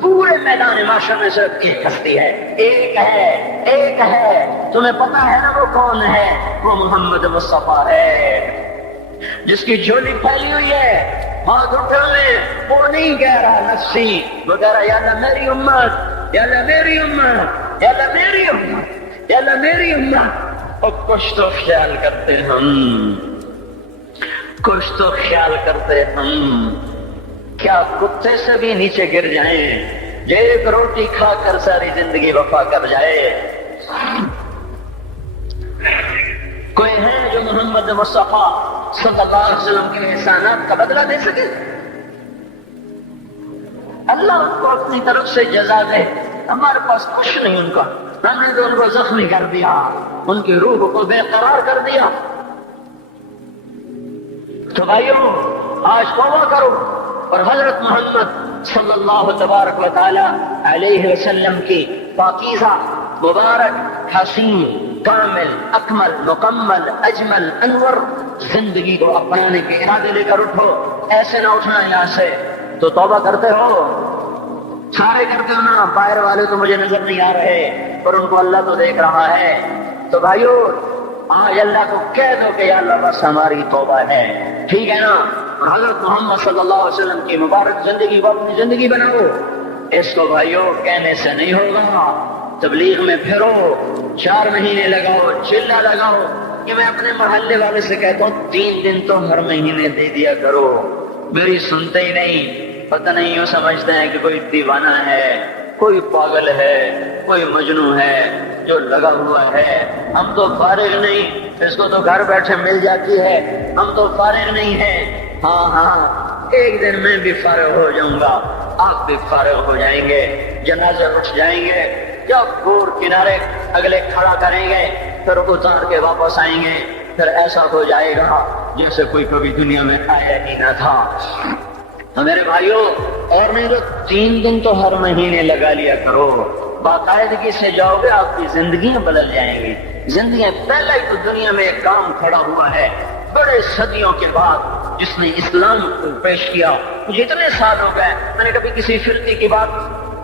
پورے میدان معاشر میں صرف ایک ہستی ہے، ایک ہے، ایک ہے. تمہیں پتا ہے نا وہ کون ہے؟ وہ محمد مصطفیٰ ہے، جس کی جھولی پھیلی ہوئی ہے، ہاتھ اٹھے ہوئے. وہ نہیں کہہ رہا نفسی، وہ کہہ رہا یا اللہ میری امت، یا اللہ میری امت، یا اللہ میری امت، یا اللہ میری امت. اور کچھ تو خیال کرتے ہم، کچھ تو خیال کرتے ہم. کیا کتے سے بھی نیچے گر جائیں جو ایک روٹی کھا کر ساری زندگی وفا کر جائے؟ کوئی ہے جو محمد مصطفیٰ صلی اللہ علیہ وسلم کے احسانات کا بدلہ دے سکے؟ اللہ ان کو اپنی طرف سے جزا دے. ہمارے پاس کچھ نہیں ان کا، ہم نے تو ان کو زخمی کر دیا، ان کی روح کو بے قرار کر دیا. تو بھائیوں آج توبہ کرو اور حضرت محمد صلی اللہ تبارک و تعالی علیہ وسلم کی پاکیزہ، مبارک، حسین، کامل، اکمل، مکمل، اجمل، انور زندگی کو اپنانے کے ارادے لے کر اٹھو. ایسے نہ اٹھنا یہاں سے. تو توبہ کرتے ہو، سارے کرتے ہو نا، باہر والے تو مجھے نظر نہیں آ رہے پر ان کو اللہ تو دیکھ رہا ہے. تو بھائیو آج اللہ کو کہہ دو کہ یا اللہ بس ہماری توبہ ہے، ٹھیک ہے نا؟ اور حضرت محمد صلی اللہ علیہ وسلم کی مبارک زندگی کو اپنی زندگی بناؤ. اس کو بھائیو کہنے سے نہیں ہوگا. تبلیغ میں پھرو، 4 مہینے لگاؤ، چلہ لگاؤ. کہ میں اپنے محلے والے سے کہتا ہوں 3 دن تو ہر مہینے دے دیا کرو، میری سنتے ہی نہیں. پتہ نہیں یوں سمجھتے ہیں کہ کوئی دیوانہ ہے، کوئی پاگل ہے، کوئی مجنون ہے جو لگا ہوا ہے. ہم تو فارغ نہیں، اس کو تو گھر بیٹھے مل جاتی ہے، ہم تو فارغ نہیں ہیں. ہاں ہاں ایک دن میں بھی فارغ ہو جاؤں گا، آپ بھی فارغ ہو جائیں گے. جنازے اٹھ جائیں گے، جب گور کنارے اگلے کھڑا کریں گے پھر اتار کے واپس آئیں گے. پھر ایسا ہو جائے گا جیسے کوئی کبھی دنیا میں آیا ہی نہ تھا۔ تو میرے بھائیوں، اور نہیں تو 3 دن تو ہر مہینے لگا لیا کرو، باقاعدگی سے جاؤ گے، آپ کی زندگیاں بدل جائیں گی۔ زندگیاں پہلا ہی تو دنیا میں ایک کام کھڑا ہوا ہے بڑے صدیوں کے بعد، جس نے اسلام کو پیش کیا۔ مجھے اتنے سال ہو گئے، میں نے کبھی کسی فرقے کی بات،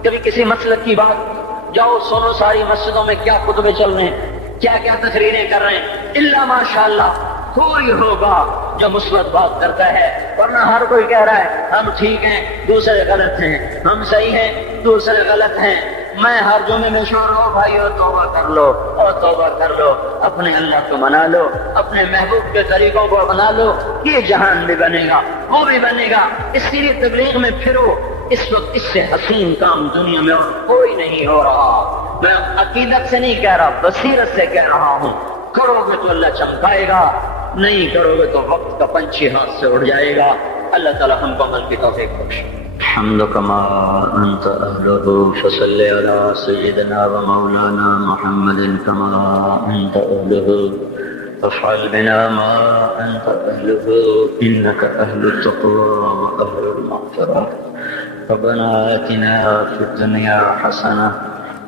کبھی کسی مسلک کی بات، جاؤ سنو ساری مسجدوں میں کیا خطبے چل رہے ہیں، کیا کیا تقریریں کر رہے ہیں، الا ماشاءاللہ کوئی ہوگا جو مثبت بات کرتا ہے، ورنہ ہر کوئی کہہ رہا ہے ہم ٹھیک ہیں، دوسرے غلط ہیں، ہم صحیح ہیں، دوسرے غلط ہیں۔ میں ہر جمعے میں شور ہو بھائیو توبہ کر لو، اور توبہ کر لو، اپنے اللہ کو منا لو، اپنے محبوب کے طریقوں کو بنا لو، یہ جہان بھی بنے گا، وہ بھی بنے گا۔ اس لیے تبلیغ میں پھرو، اس وقت اس سے حسین کام دنیا میں اور کوئی نہیں ہو رہا۔ میں عقیدت سے نہیں کہہ رہا، بصیرت سے کہہ رہا ہوں۔ کرو گے تو اللہ چمکائے گا، نہیں کرو گے تو وقت کا پنچھی ہاتھ سے اڑ جائے گا۔ اللہ تعالی ہم کو عمل کی توفیق بخشے۔ الحمد كما أنت أهله فصل على سيدنا ومولانا محمد كما أنت أهله فافعل بنا ما أنت أهله إنك أهل التقوى وأهل المغفرة ربنا آتنا في الدنيا حسنة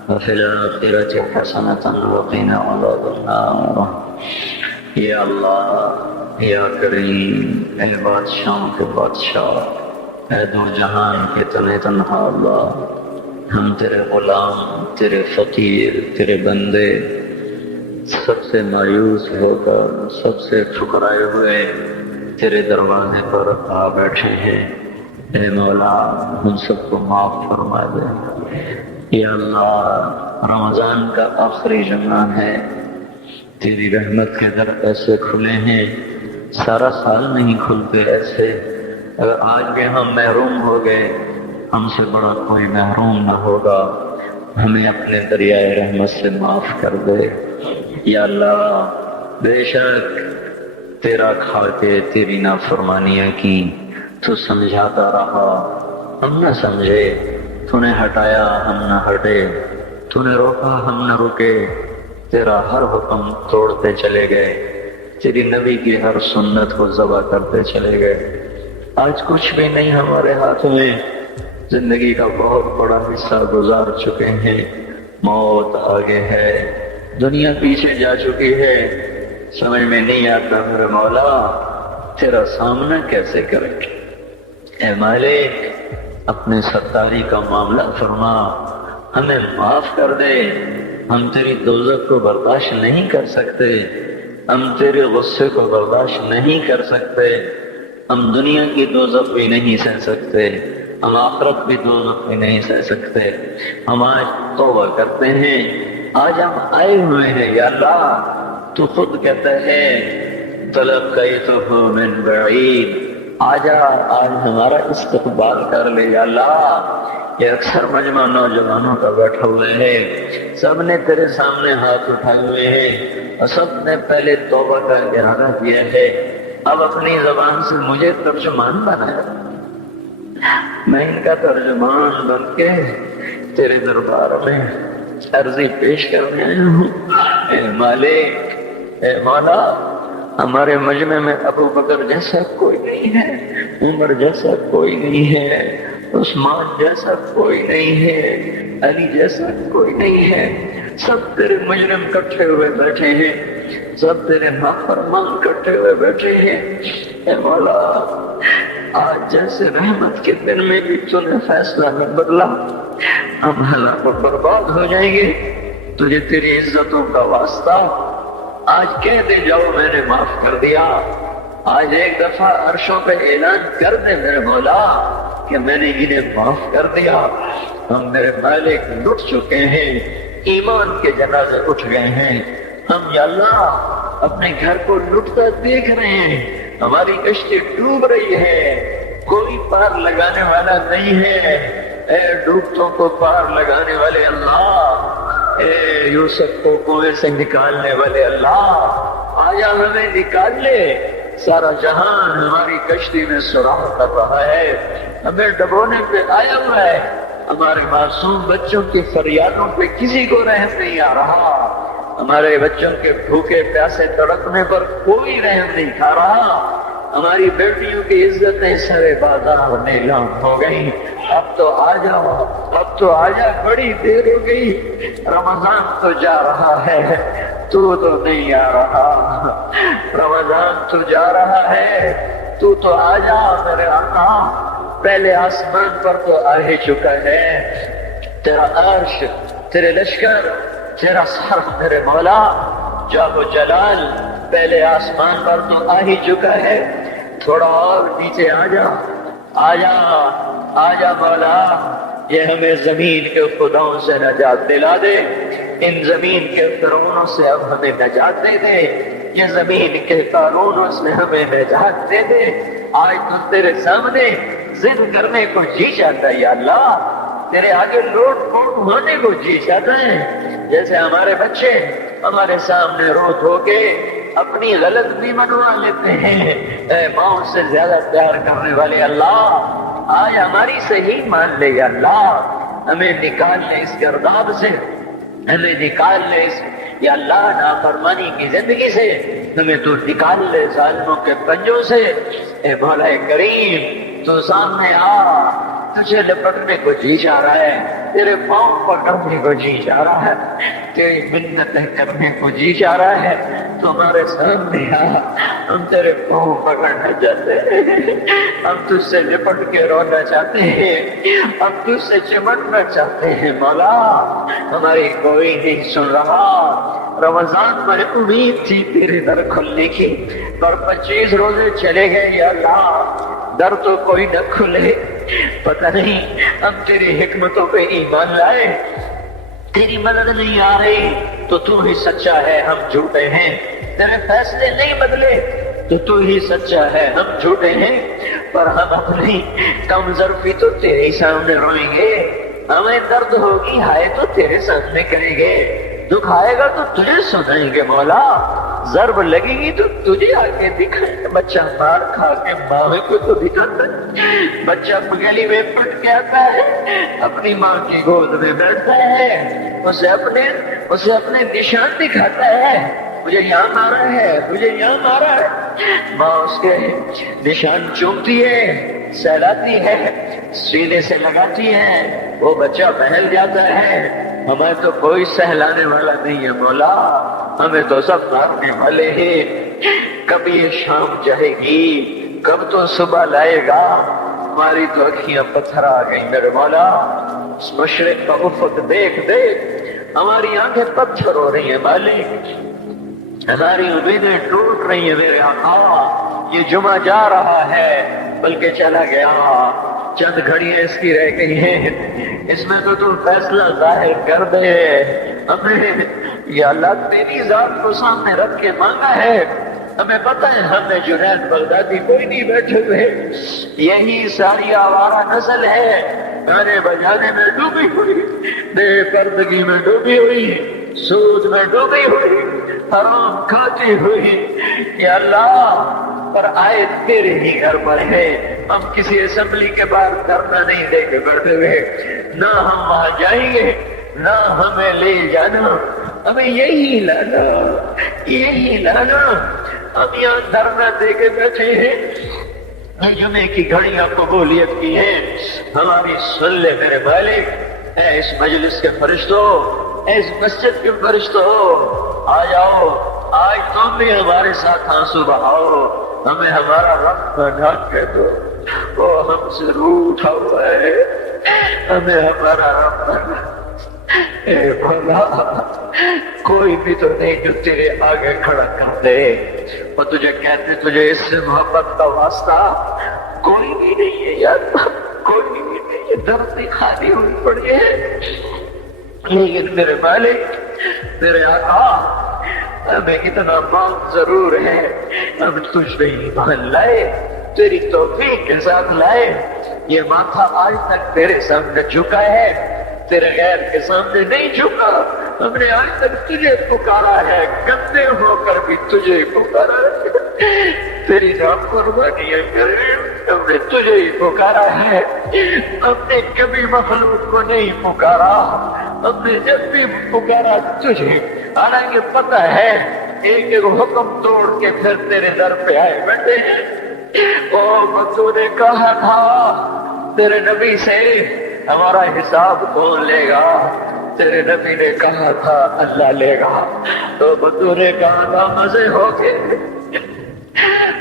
وفي الآخرة حسنة وقنا عذاب النار۔ یا اللہ، یا کریم، اے بادشاہوں کے بادشاہ، اے دو جہان کے تنہا اللہ، ہم تیرے غلام، تیرے فقیر، تیرے بندے، سب سے مایوس ہو کر، سب سے ٹھکرائے ہوئے تیرے دروازے پر آ بیٹھے ہیں۔ اے مولا، ہم سب کو معاف فرما دے۔ یا اللہ، رمضان کا آخری جمعہ ہے، تیری رحمت کے در ایسے کھلے ہیں، سارا سال نہیں کھلتے ایسے۔ اگر آج بھی ہم محروم ہو گئے، ہم سے بڑا کوئی محروم نہ ہوگا، ہمیں اپنے دریائے رحمت سے معاف کر دے۔ یا اللہ، بے شک تیرا کھا کے تیری نافرمانیاں کی، تو سمجھاتا رہا، ہم نہ سمجھے، تو نے ہٹایا ہم نہ ہٹے، تو نے روکا ہم نہ رکے، تیرا ہر حکم توڑتے چلے گئے، تیری نبی کی ہر سنت کو ذبح کرتے چلے گئے۔ آج کچھ بھی نہیں ہمارے ہاتھ میں، زندگی کا بہت بڑا حصہ گزار چکے ہیں، موت آگے ہے، دنیا پیچھے جا چکی ہے، سمجھ میں نہیں آتا میرے مولا تیرا سامنا کیسے کریں۔ اے مالک، اپنے ستاری کا معاملہ فرما، ہمیں معاف کر دے، ہم تیری دوزخ کو برداشت نہیں کر سکتے، ہم تیرے غصے کو برداشت نہیں کر سکتے، ہم دنیا کی دوزخ بھی نہیں سہ سکتے، ہم آخرت بھی دوزخ بھی نہیں سہ سکتے۔ ہم آج توبہ کرتے ہیں، آج ہم آئے ہوئے ہیں یا اللہ، تو خود کہتا ہے تلقیتہ من بعید، آجا، آج ہمارا استقبال کر لے یا اللہ۔ یہ اکثر مجمع نوجوانوں کا بیٹھا ہوئے ہے، سب نے تیرے سامنے ہاتھ اٹھائے ہوئے ہیں، اور سب نے پہلے توبہ کا ارادہ کیا ہے۔ اب اپنی زبان سے مجھے ترجمان بنایا، میں ان کا ترجمان بن کے تیرے دربار میں عرضی پیش کرنے آیا ہوں۔ اے مالک، اے مولا، ہمارے مجمع میں ابو بکر جیسا کوئی نہیں ہے، عمر جیسا کوئی نہیں ہے، عثمان جیسا کوئی نہیں ہے، علی جیسا کوئی نہیں ہے، سب تیرے مجرم کٹھے ہوئے بیٹھے ہیں، سب تیرے نافرمان کٹھے ہوئے بیٹھے ہیں۔ اے مولا، آج جیسے رحمت کے دن میں بھی تو نے فیصلہ نہ بدلا، ہم ہلاک و برباد ہو جائیں گے، تجھے تیری عزتوں کا واسطہ آج کہہ دے جاؤ میں نے معاف کر دیا۔ آج ایک دفعہ عرشوں پہ اعلان کر دے میرے مولا کہ میں نے انہیں معاف کر دیا۔ ہم میرے مالک لٹ چکے ہیں، ایمان کے جنازے اٹھ گئے ہیں، ہم یا اللہ اپنے گھر کو لٹتا دیکھ رہے ہیں، ہماری کشتی ڈوب رہی ہے، کوئی پار لگانے والا نہیں ہے۔ اے ڈوبتوں کو پار لگانے والے اللہ، اے یوسف کو کنویں سے نکالنے والے اللہ، آیا ہمیں نکال لے۔ سارا جہان ہماری کشتی میں سراغ کر رہا ہے، ہمیں ڈبونے پہ آیا ہوا ہے، ہمارے معصوم بچوں کی فریادوں پہ کسی کو رحم نہیں آ رہا۔ ہمارے بچوں کے بھوکے پیاسے تڑپنے پر کوئی رحم نہیں کھا رہا، ہماری بیٹیوں کی عزتیں سرے بازار نیلام ہو گئی، اب تو آ جاؤ، اب تو آ جا، بڑی دیر ہو گئی، رمضان تو جا رہا ہے، تو نہیں آ رہا، رمضان تو جا رہا ہے، تو آ جا میرے آقا، پہلے آسمان پر تو آ ہی چکا ہے، تیرا عرش، تیرے لشکر، تیرا سر میرے مولا جاب و جلال پہلے آسمان پر تو آ ہی چکا ہے، تھوڑا اور نیچے آ جا، آ جا، آ جا مولا، یہ ہمیں زمین کے خداؤں سے نجات دلا دے، ان زمین کے فرعونوں سے اب ہمیں نجات دے دے، یہ زمین کے قارونوں سے ہمیں نجات دے دے، آج تو تیرے سامنے ضد کرنے کو جی چاہتا ہے یا اللہ، تیرے آگے لوٹ پوٹ ہونے کو جی چاہتا ہے، جیسے ہمارے بچے ہمارے سامنے رو دھو کے اپنی غلط بھی منوا لیتے ہیں، اے ماؤں سے زیادہ پیار کرنے والے اللہ، آج ہماری صحیح مان لے یا اللہ، ہمیں نکال لے اس گرداب سے، ہمیں نکال لے اس یا اللہ نافرمانی کی زندگی سے، ہمیں تو نکال لے ظالموں کے پنجوں سے، اے مولا کریم تو سامنے آ، تجھے لپٹنے کو جی چاہ رہا ہے، تیرے پاؤں پکڑنے کو جی چاہ رہا ہے، تیری منتیں کرنے کو جی چاہ رہا ہے، تمہارے سامنے آ، ہم تیرے پاؤں پکڑنا چاہتے ہیں، ہم تجھ سے لپٹ کے رونا چاہتے ہیں، ہم تجھ سے چمٹنا چاہتے ہیں مولا، ہماری کوئی نہیں سن رہا، رمضان میں امید تھی تیرے در کھلنے کی، پر 25 روزے چلے گئے یا اللہ، در تو کوئی نہ کھلے، پتہ نہیں ہم تیری حکمتوں پہ ایمان لائے، تیری مدد نہیں آ رہی تو ہی سچا ہے، ہم جھوٹے ہیں، تیرے فیصلے نہیں بدلے تو ہی سچا ہے، ہم جھوٹے ہیں، پر ہم اپنی کم ظرفی تو تیرے ہی سامنے روئیں گے، ہمیں درد ہوگی ہائے تو تیرے سامنے کریں گے، دکھ آئے گا تو تجھے سنائیں گے مولا، ضرب لگے گی تو تجھے آ کے دکھائیں، بچہ مار کھا کے ماں کو تو دکھاتا ہے، بچہ گلی میں پٹ کے آتا ہے، اپنی ماں کی گود میں بیٹھتا ہے، اسے اپنے نشان دکھاتا ہے، مجھے یہاں مارا ہے، مجھے یہاں مارا ہے، ماں اس کے نشان چومتی ہے، سہلاتی ہے، سینے سے لگاتی ہے، وہ بچہ بہل جاتا ہے، ہمیں تو کوئی سہلانے والا نہیں ہے مولا، ہمیں تو سب مارنے والے ہیں، کب یہ شام جائے گی، کب تو صبح لائے گا، ہماری تو اکھیاں پتھر آ گئی میرے مولا، اس مشرق کا افق دیکھ دیکھ ہماری آنکھیں پتھر ہو رہی ہیں مالک، ہماری امیدیں ٹوٹ رہی ہیں میرے آقا، یہ جمعہ جا رہا ہے بلکہ چلا گیا، چند گھڑیاں اس کی رہ گئی ہیں، اس میں تو تم فیصلہ ظاہر کر دے، ہمیں یا اللہ تیری ذات کو سامنے رکھ کے مانگا ہے، ہمیں پتہ ہے ہمیں جنید بغدادی کوئی نہیں بیٹھے ہوئے، یہی ساری آوارہ نسل ہے، گانے بجانے میں ڈوبی ہوئی، بے پردگی میں ڈوبی ہوئی، سود میں ڈوبی ہوئی، حرام کھاتی ہوئی، یا اللہ پر آئے تیرے ہی گھر پر ہے، ہم کسی اسمبلی کے باہر دھرنا نہیں دے کے بیٹھے ہوئے، نہ ہم وہاں جائیں گے، نہ ہمیں لے جانا، ہمیں یہی لانا، یہی لانا، ہم یہاں دھرنا دے کے بیٹھے ہیں، جمعے کی گھڑیاں قبولیت کی ہیں، ہماری سن لے میرے مالک، اے اس مجلس کے فرشتوں، اے اس مسجد کے فرشتوں، آ جاؤ، آج تم بھی ہمارے ساتھ آنسو بہاؤ، ہمیں ہمارا رب بنا کے دو، وہ ہم سے روح اٹھا ہوا ہے، ہمیں ہمارا رب بنا، اے بھلا کوئی بھی تو نہیں جو تیرے آگے کھڑا کر دے، اور تجھے کہتے تجھے اس سے محبت کا واسطہ کوئی بھی نہیں ہے یار، کوئی بھی نہیں ہے، دھرتی خالی ہوئی پڑی ہے، لیکن میرے مالک، میرے آقا، ہمیں اتنا موت ضرور ہے، ہم تجھ پہ ایمان لائے، تیری توفیق کے ساتھ لائے، یہ ماتھا آج تک تیرے سامنے جھکا ہے، تیرے غیر کے سامنے نہیں جھکا، ہم نے آج تک تجھے پکارا ہے، گندے ہو کر بھی تجھے پکارا ہے، تیری نافرمانی ہے کریم، ہم نے تجھے ہی پکارا ہے، ہم نے کبھی مخلوق کو نہیں پکارا، ہم نے جب بھی پکارا تجھے، حالانکہ پتہ ہے ایک ایک حکم توڑ کے پھر تیرے در پہ آئے بیٹھے ہیں۔ تو نے کہا تھا تیرے نبی سے ہمارا حساب کون لے گا؟ تیرے نبی نے کہا تھا اللہ لے گا۔ تو بدو نے کہا تھا مزے ہو گئے۔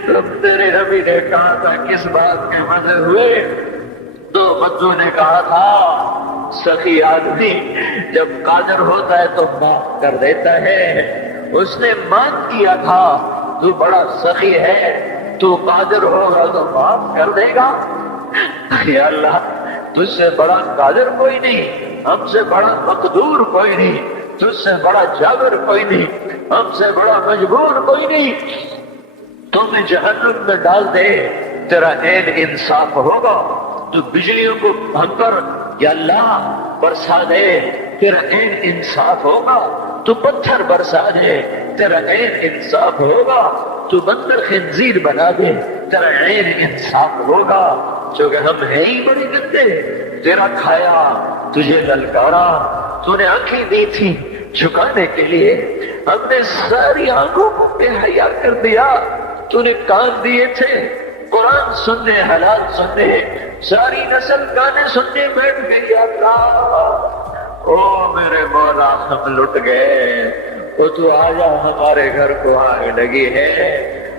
تو تیرے نبی نے کہا تھا کس بات کے مزے ہوئے؟ تو بدو نے کہا تھا سخی آدمی جب قادر ہوتا ہے تو معاف کر دیتا ہے۔ اس نے مان کیا تھا تو بڑا سخی ہے، تو قادر ہوگا تو معاف کر دے گا۔ یا اللہ تجھ سے بڑا قادر کوئی نہیں، ہم سے بڑا مقدور کوئی نہیں، تجھ سے بڑا جابر کوئی نہیں، ہم سے بڑا مجبور کوئی نہیں۔ تو میں جہنم میں ڈال دے تیرا عین انصاف ہوگا۔ تو بجلیوں کو ہم پر یا اللہ برسا دے تیرا عین انصاف ہوگا۔ تو پتھر برسا دے تیرا عین انصاف ہوگا۔ تو بندر خنزیر بنا دے تیرا عین انصاف ہوگا۔ چونکہ ہم ہیں ہی بڑے گندے، تیرا کھایا، تجھے للکارا، تو نے آنکھیں دی تھی جھکانے کے لیے، ہم نے ساری آنکھوں کو بے حیا کر دیا۔ تو نے کان دیے تھے قرآن سننے، حلال سننے، ساری نسل گانے سننے بیٹھ گئی۔ اللہ او میرے مولا ہم لٹ گئے۔ تو آجا ہمارے گھر کو آگ لگی ہے،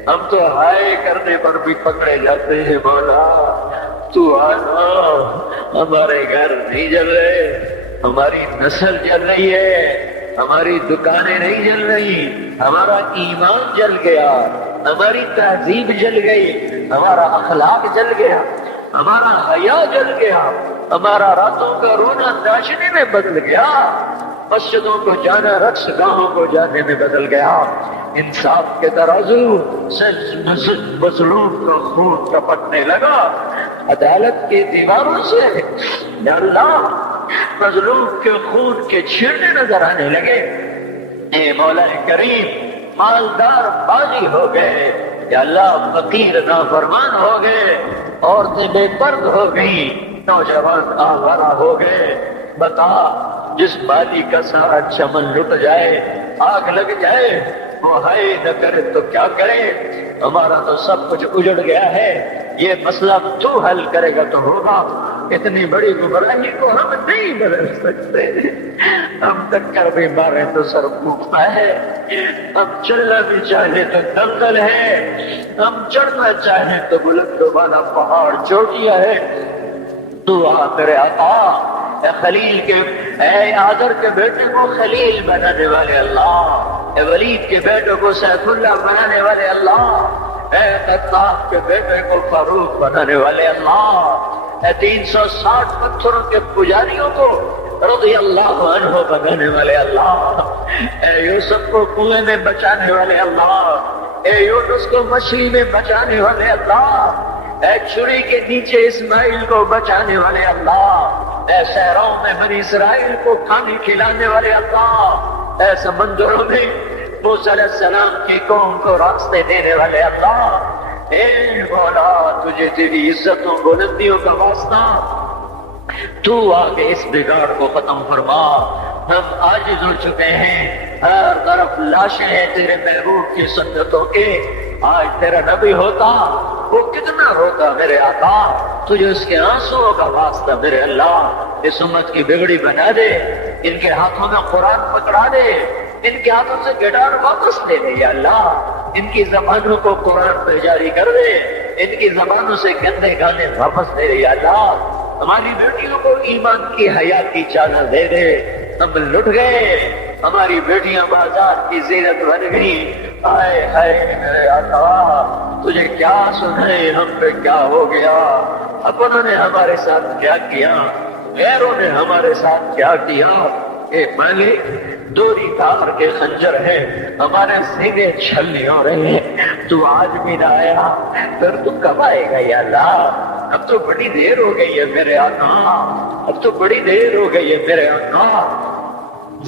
ہم تو ہائے کرنے پر بھی پکڑے جاتے ہیں مولا۔ تو آنا، ہمارے گھر نہیں جل رہے، ہماری نسل جل رہی ہے، ہماری دکانیں نہیں جل رہی، ہمارا ایمان جل گیا، ہماری تہذیب جل گئی، ہمارا اخلاق جل گیا، ہمارا حیا جل گیا، ہمارا راتوں کا رونا ناچنے میں بدل گیا، مسجدوں کو جانا رقص گاہوں کو جانے میں بدل گیا۔ انصاف کے ترازو سے مظلوم کا خون ٹپکنے لگا، عدالت کی دیواروں سے یا اللہ مظلوم کے خون کے چھیٹے نظر آنے لگے۔ اے مولا کریم مالدار باغی ہو گئے، یا اللہ فقیر نافرمان ہو گئے، عورتیں بے پرد ہو گئی، نوجوان آوارہ ہو گئے۔ بتا جس بالی کا سارا چمن لٹ جائے، آگ لگ جائے، وہ ہائے نہ کرے تو کیا کرے؟ ہمارا تو سب کچھ اجڑ گیا ہے، یہ مسئلہ تو حل کرے گا تو ہوگا۔ اتنی بڑی گمراہی کو ہم نہیں بدل سکتے، ہم ٹکر بھی مارے تو سر پھوٹتا ہے، ہم چلنا بھی چاہے تو دلدل ہے، ہم چڑھنا چاہے تو بلند والا پہاڑ چوٹیاں ہے۔ تو آ میرے آقا، اے خلیل کے، اے آدر کے بیٹے کو خلیل بنانے والے اللہ، اے ولید کے بیٹے کو سیف اللہ بنانے والے اللہ، اے خطاب کے بیٹے کو فاروق بنانے والے اللہ، اے 360 پتھروں کے پجاریوں کو رضی اللہ عنہ بنانے والے اللہ، اے یوسف کو کنویں میں بچانے والے اللہ، اے یونس کو مچھلی میں بچانے والے اللہ، اے چھری کے نیچے اسماعیل کو بچانے والے اللہ، اے صحراؤں میں بنی اسرائیل کو کھانے کھلانے والے اللہ، اے سمندروں میں موسیٰ علیہ السلام کی قوم کو راستے دینے والے اللہ، اے مولا تجھے تیری عزتوں بلندیوں کا واسطہ، تو آگے اس بگاڑ کو ختم فرما۔ ہم عاجز ہو چکے ہیں، ہر طرف لاشیں ہیں تیرے محبوب کی سنتوں کے۔ آج تیرا نبی ہوتا وہ کتنا روتا میرے آقا، تجھے اس کے آنسوؤں کا واسطہ میرے اللہ اس امت کی بگڑی بنا دے، ان کے ہاتھوں میں قرآن پکڑا دے، ان کے ہاتھوں سے گٹار واپس لے دے یا اللہ، ان کی زبانوں کو قرآن پہ جاری کر دے، ان کی زبانوں سے گندے گانے واپس دے دے یا اللہ، ہماری بیٹیوں کو ایمان کی حیات کی چادر دے دے۔ ہم لٹ گئے، ہماری بیٹیاں بازار کی زینت بن گئی، ہائے ہائے میرے آقا تجھے کیا سنائے ہم پہ کیا ہو گیا، اپنوں نے ہمارے ساتھ کیا کیا، غیروں نے ہمارے ساتھ کیا کیا۔ اے مالک دوری تار کے خنجر ہے، ہمارے سینے چھلنے ہو رہے ہیں، تو آج بھی نہ آیا، پھر تو کب آئے گا یا اللہ؟ اب تو بڑی دیر ہو گئی ہے میرے آقا، اب تو بڑی دیر ہو گئی ہے میرے آقا۔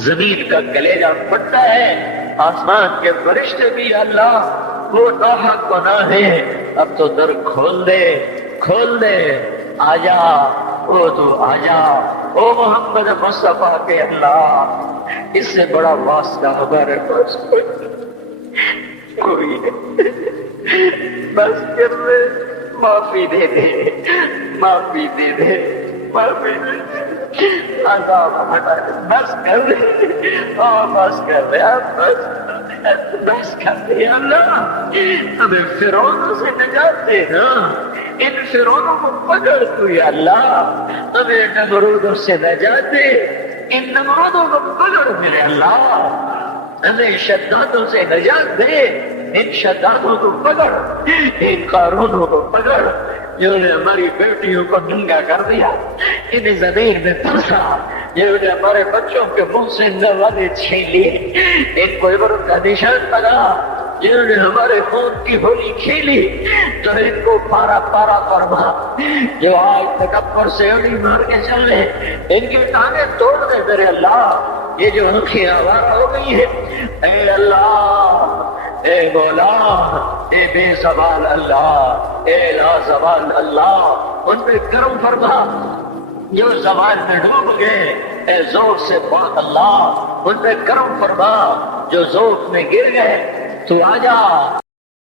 زمین کا کلیجہ پھٹتا ہے، آسمان کے فرشتے بھی اللہ وہ ناحق گناہ ہے، اب تو در کھول دے، کھول دے، آجا، او تو آجا، او محمد مصطفیٰ کے اللہ، اس سے بڑا واسطہ ہمارے پاس کوئی نہیں. بس کر لے, معافی دے دے, معافی دے دے, معافی دے دے, عذاب ہٹا دے, بس کر دے, بس کر دے, بس کر دے. اللہ ہمیں فرعون سے نجات دے نا, ان فرعونوں کو پکڑ تو یا اللہ, ہمیں نمرودوں سے نجات دے, ان نمرودوں کو پکڑ میرے اللہ, ہمیں شدادوں سے نجات دے, ان شدادوں کو پکڑ, ان قارونوں کو پکڑ جنہوں نے ہماری بیٹیوں کو ننگا کر دیا, انہیں زمین میں پھنسا, جنہوں نے ہمارے بچوں کے منہ سے نوالے چھین لیے, ان کو عبرت کا نشان لگا, جنہوں نے ہمارے خون کی ہولی کھیلی, تو ان کو پارا پارا فرما, جو آج تکبر سے انہیں مار کے چل رہے, ان کی ٹانگیں توڑ دے میرے اللہ, یہ جو آنکھیں آوارہ ہو گئی ہے, اے اللہ, اے مولا, اے بے زبان اللہ, اے لا زبان اللہ, ان پہ کرم فرما, جو زبان میں ڈوب گئے, اے ذوق سے پاک اللہ, ان پہ کرم فرما, جو ذوق میں گر گئے, تو آجا.